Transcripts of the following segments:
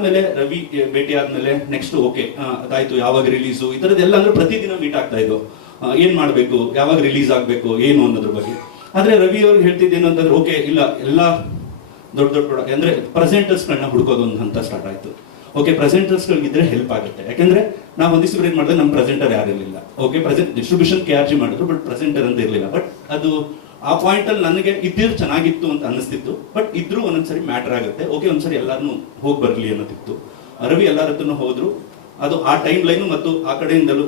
ಅದಾದ್ಮೇಲೆ ರವಿ ಭೇಟಿ ಆದ್ಮೇಲೆ ನೆಕ್ಸ್ಟ್ ಓಕೆ ಅದಾಯ್ತು, ಯಾವಾಗ ರಿಲೀಸು ಈ ಥರದ್ದೆಲ್ಲ ಅಂದ್ರೆ ಪ್ರತಿದಿನ ಮೀಟ್ ಆಗ್ತಾ ಇದ್ದು ಏನ್ ಮಾಡ್ಬೇಕು, ಯಾವಾಗ ರಿಲೀಸ್ ಆಗ್ಬೇಕು ಏನು ಅನ್ನೋದ್ರ ಬಗ್ಗೆ. ಆದ್ರೆ ರವಿ ಅವ್ರಿಗೆ ಹೇಳ್ತಿದ್ದೇನು ಅಂತಂದ್ರೆ ಓಕೆ ಇಲ್ಲ, ಎಲ್ಲ ದೊಡ್ಡ ದೊಡ್ಡ ಅಂದ್ರೆ ಪ್ರೆಸೆಂಟರ್ಸ್ಗಳನ್ನ ಹುಡುಕೋದು ಒಂದು ಹಂತ ಸ್ಟಾರ್ಟ್ ಆಯ್ತು. ಓಕೆ, ಪ್ರೆಸೆಂಟರ್ಸ್ಗಳಿದ್ರೆ ಹೆಲ್ಪ್ ಆಗುತ್ತೆ. ಯಾಕಂದ್ರೆ ನಾವು ಒಂದಿಷ್ಟು ಏನ್ ಮಾಡಿದ್ರೆ ನಮ್ಮ ಪ್ರೆಸೆಂಟರ್ ಯಾರಿರಲಿಲ್ಲ. ಓಕೆ, ಡಿಸ್ಟ್ರಿಬ್ಯೂಷನ್ KRG ಮಾಡಿದ್ರು, ಬಟ್ ಪ್ರೆಸೆಂಟರ್ ಅಂತ ಇರಲಿಲ್ಲ. ಬಟ್ ಅದು ಆ ಪಾಯಿಂಟ್ ಅಲ್ಲಿ ನನಗೆ ಇದ್ದಿದ್ದು ಚೆನ್ನಾಗಿತ್ತು ಅಂತ ಅನಿಸ್ತಿತ್ತು. ಬಟ್ ಇದ್ರೂ ಒಂದೊಂದ್ಸರಿ ಮ್ಯಾಟರ್ ಆಗುತ್ತೆ. ಓಕೆ, ಒಂದ್ಸರಿ ಎಲ್ಲಾರನ್ನೂ ಹೋಗಿ ಬರ್ಲಿ ಅನ್ನೋದಿತ್ತು. ರವಿ ಎಲ್ಲಾರ ಹತ್ರನೂ ಹೋದ್ರು. ಅದು ಆ ಟೈಮ್ ಲೈನು ಮತ್ತು ಆ ಕಡೆಯಿಂದಲೂ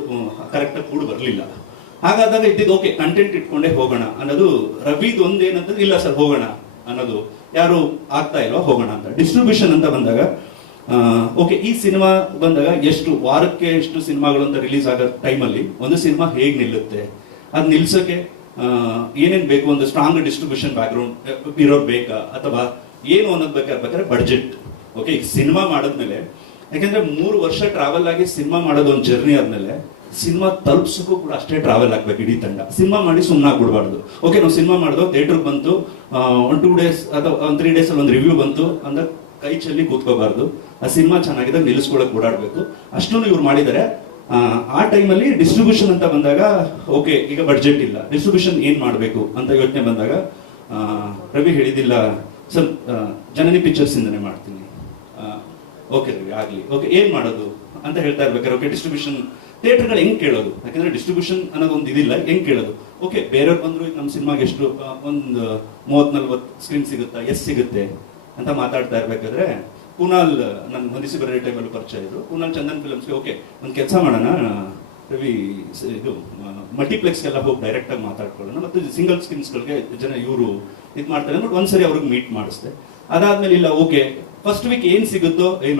ಕರೆಕ್ಟಾಗಿ ಕೂಡ ಬರಲಿಲ್ಲ. ಹಾಗಾದಾಗ ಇದ್ದಿದ್ದು ಓಕೆ, ಕಂಟೆಂಟ್ ಇಟ್ಕೊಂಡೇ ಹೋಗೋಣ ಅನ್ನೋದು ರವಿದ್ ಒಂದೇನಂತಂದ್ರೆ ಇಲ್ಲ ಸರ್ ಹೋಗೋಣ ಅನ್ನೋದು, ಯಾರು ಆಗ್ತಾ ಇಲ್ವಾ ಹೋಗೋಣ ಅಂತ. ಡಿಸ್ಟ್ರಿಬ್ಯೂಷನ್ ಅಂತ ಬಂದಾಗ ಓಕೆ, ಈ ಸಿನಿಮಾ ಬಂದಾಗ ಎಷ್ಟು ವಾರಕ್ಕೆ ಎಷ್ಟು ಸಿನಿಮಾಗಳು ಅಂತ ರಿಲೀಸ್ ಆಗೋ ಟೈಮಲ್ಲಿ ಒಂದು ಸಿನಿಮಾ ಹೇಗೆ ನಿಲ್ಲುತ್ತೆ, ಅದು ನಿಲ್ಸೋಕೆ ಏನೇನ್ ಬೇಕು, ಒಂದು ಸ್ಟ್ರಾಂಗ್ ಡಿಸ್ಟ್ರಿಬ್ಯೂಷನ್ ಬ್ಯಾಕ್ಗ್ರೌಂಡ್ ಇರೋರು ಬೇಕಾ ಅಥವಾ ಏನು ಅನ್ನೋದು ಬೇಕಾದ್ರೆ ಬಡ್ಜೆಟ್. ಓಕೆ, ಈಗ ಸಿನಿಮಾ ಮಾಡಿದ್ಮೇಲೆ ಯಾಕಂದ್ರೆ 3 ವರ್ಷ ಟ್ರಾವೆಲ್ ಆಗಿ ಸಿನಿಮಾ ಮಾಡೋದು ಒಂದು ಜರ್ನಿ ಆದ್ಮೇಲೆ ಸಿನಿಮಾ ತಲುಪ್ಸಕ್ಕೂ ಕೂಡ ಅಷ್ಟೇ ಟ್ರಾವೆಲ್ ಆಗ್ಬೇಕು ಇಡೀ ತಂಡ. ಸಿನಿಮಾ ಮಾಡಿ ಸುಮ್ಮನೆ ಬಿಡಬಾರ್ದು. ಓಕೆ, ನಾವು ಸಿನಿಮಾ ಮಾಡಿದ್ವು, ಥಿಯೇಟರ್ಗೆ ಬಂತು, 1-2 ಡೇಸ್ ಅಥವಾ 3 ಡೇಸ್ ಅಲ್ಲಿ ಒಂದು ರಿವ್ಯೂ ಬಂತು ಅಂದಾಗ ಕೈ ಚೆಲ್ಲಿ ಕೂತ್ಕೋಬಾರ್ದು. ಆ ಸಿನಿಮಾ ಚೆನ್ನಾಗಿದ್ದಾಗ ನಿಲ್ಲಿಸ್ಕೊಳಕ್ ಓಡಾಡ್ಬೇಕು. ಅಷ್ಟನ್ನು ಇವ್ರು ಮಾಡಿದ್ದಾರೆ. ಆ ಟೈಮಲ್ಲಿ ಡಿಸ್ಟ್ರಿಬ್ಯೂಷನ್ ಅಂತ ಬಂದಾಗ ಓಕೆ, ಈಗ ಬಡ್ಜೆಟ್ ಇಲ್ಲ, ಡಿಸ್ಟ್ರಿಬ್ಯೂಷನ್ ಏನ್ ಮಾಡಬೇಕು ಅಂತ ಯೋಚನೆ ಬಂದಾಗ ರವಿ ಹೇಳಿದಿಲ್ಲ ಸರ್, ಜನನಿ ಪಿಕ್ಚರ್ಸ್ ಇಂದನೇ ಮಾಡ್ತೀನಿ. ಓಕೆ ರವಿ ಆಗ್ಲಿ, ಓಕೆ ಏನ್ ಮಾಡೋದು ಅಂತ ಹೇಳ್ತಾ ಇರ್ಬೇಕಾದ್ರೆ ಓಕೆ, ಡಿಸ್ಟ್ರಿಬ್ಯೂಷನ್ ಥಿಯೇಟರ್ಗಳು ಹೆಂಗ್ ಕೇಳೋದು, ಯಾಕಂದ್ರೆ ಡಿಸ್ಟ್ರಿಬ್ಯೂಷನ್ ಅನ್ನೋದು ಒಂದು ಇದಿಲ್ಲ, ಹೆಂಗ್ ಕೇಳೋದು. ಓಕೆ, ಬೇರೆಯವ್ರು ಬಂದ್ರು ನಮ್ಮ ಸಿನಿಮಾಗೆ ಎಷ್ಟು ಒಂದು 30-40 ಸ್ಕ್ರೀನ್ ಸಿಗುತ್ತಾ, ಎಸ್ ಸಿಗುತ್ತೆ ಅಂತ ಮಾತಾಡ್ತಾ ಇರ್ಬೇಕಾದ್ರೆ ಕುನಾಲ್ ನನ್ನ ಹೊಂದಿಸಿ ಬರೋ ಟೈಮಲ್ಲಿ ಪರಿಚಯ ಇದ್ರು. ಕುನಾಲ್ ಚಂದನ್ ಫಿಲ್ಮ್ಸ್ಗೆ ಓಕೆ ಒಂದು ಕೆಲಸ ಮಾಡೋಣ ರವಿ, ಇದು ಮಲ್ಟಿಪ್ಲೆಕ್ಸ್ಗೆಲ್ಲ ಹೋಗಿ ಡೈರೆಕ್ಟ್ ಆಗಿ ಮಾತಾಡ್ಕೊಳ್ಳೋಣ, ಮತ್ತು ಸಿಂಗಲ್ ಸ್ಕ್ರೀನ್ಸ್ಗಳಿಗೆ ಜನ ಇವರು ಇದು ಮಾಡ್ತಾರೆ ಅಂದ್ಬಿಟ್ಟು ಒಂದ್ಸರಿ ಅವ್ರಿಗೆ ಮೀಟ್ ಮಾಡಿಸ್ದೆ. ಅದಾದ್ಮೇಲೆ ಇಲ್ಲ ಓಕೆ, ಫಸ್ಟ್ ವೀಕ್ ಏನ್ ಸಿಗುತ್ತೋ ಏನು